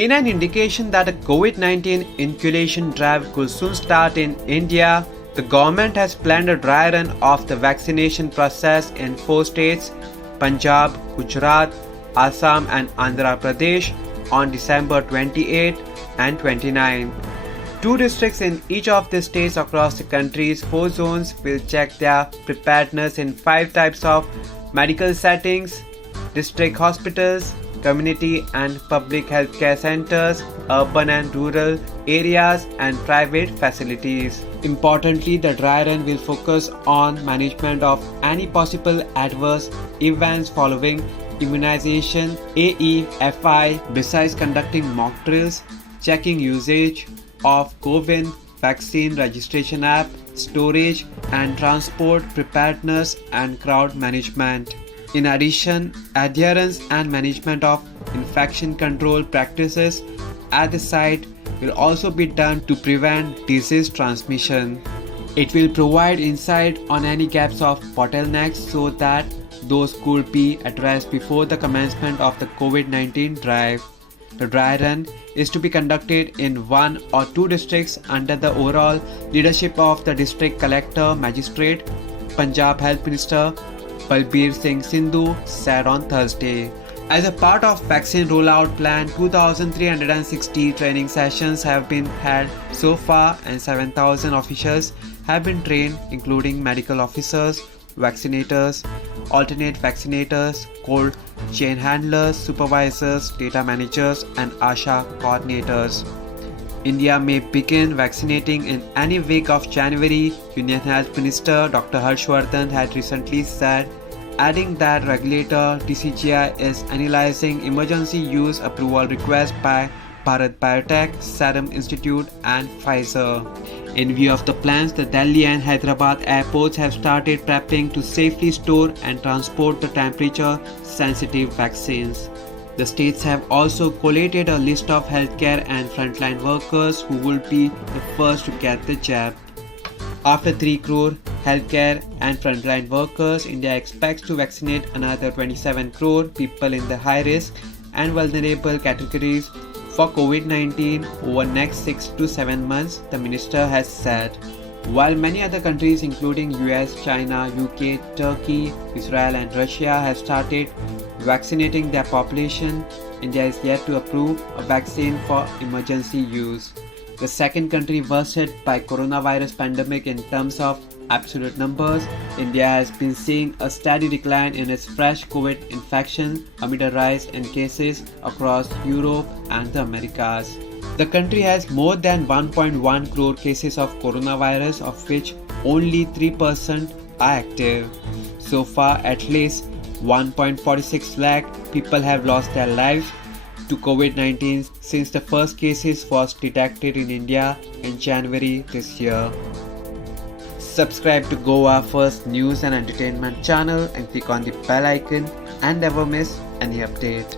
In an indication that a COVID-19 inoculation drive could soon start in India, the government has planned a dry run of the vaccination process in 4 states, Punjab, Gujarat, Assam and Andhra Pradesh on December 28 and 29. 2 districts in each of the states across the country's 4 zones will check their preparedness in 5 types of medical settings: district hospitals, community and public healthcare centers, urban and rural areas, and private facilities. Importantly, the dry run will focus on management of any possible adverse events following immunization (AEFI), besides conducting mock drills, checking usage of COVID vaccine registration app, storage and transport preparedness, and crowd management. In addition, adherence and management of infection control practices at the site will also be done to prevent disease transmission. It will provide insight on any gaps of bottlenecks so that those could be addressed before the commencement of the COVID-19 drive. The dry run is to be conducted in 1 or 2 districts under the overall leadership of the District Collector Magistrate, Punjab Health Minister Balbir Singh Sindhu said on Thursday. As a part of vaccine rollout plan, 2,360 training sessions have been held so far and 7,000 officials have been trained, including medical officers, vaccinators, alternate vaccinators, cold chain handlers, supervisors, data managers, and ASHA coordinators. India may begin vaccinating in any week of January, Union Health Minister Dr. Harshvardhan had recently said, adding that regulator DCGI is analyzing emergency use approval requests by Bharat Biotech, Serum Institute and Pfizer. In view of the plans, the Delhi and Hyderabad airports have started prepping to safely store and transport the temperature-sensitive vaccines. The states have also collated a list of healthcare and frontline workers who will be the first to get the jab. After 3 crore healthcare and frontline workers, India expects to vaccinate another 27 crore people in the high risk and vulnerable categories for COVID-19 over next 6 to 7 months, the minister has said. While many other countries including US, China, UK, Turkey, Israel and Russia have started vaccinating their population, India is yet to approve a vaccine for emergency use. The second country worst hit by coronavirus pandemic in terms of absolute numbers, India has been seeing a steady decline in its fresh COVID infections amid a rise in cases across Europe and the Americas. The country has more than 1.1 crore cases of coronavirus, of which only 3% are active. So far, at least 1.46 lakh people have lost their lives to COVID-19 since the first cases was detected in India in January this year. Subscribe to Goa First News and Entertainment channel and click on the bell icon and never miss any update.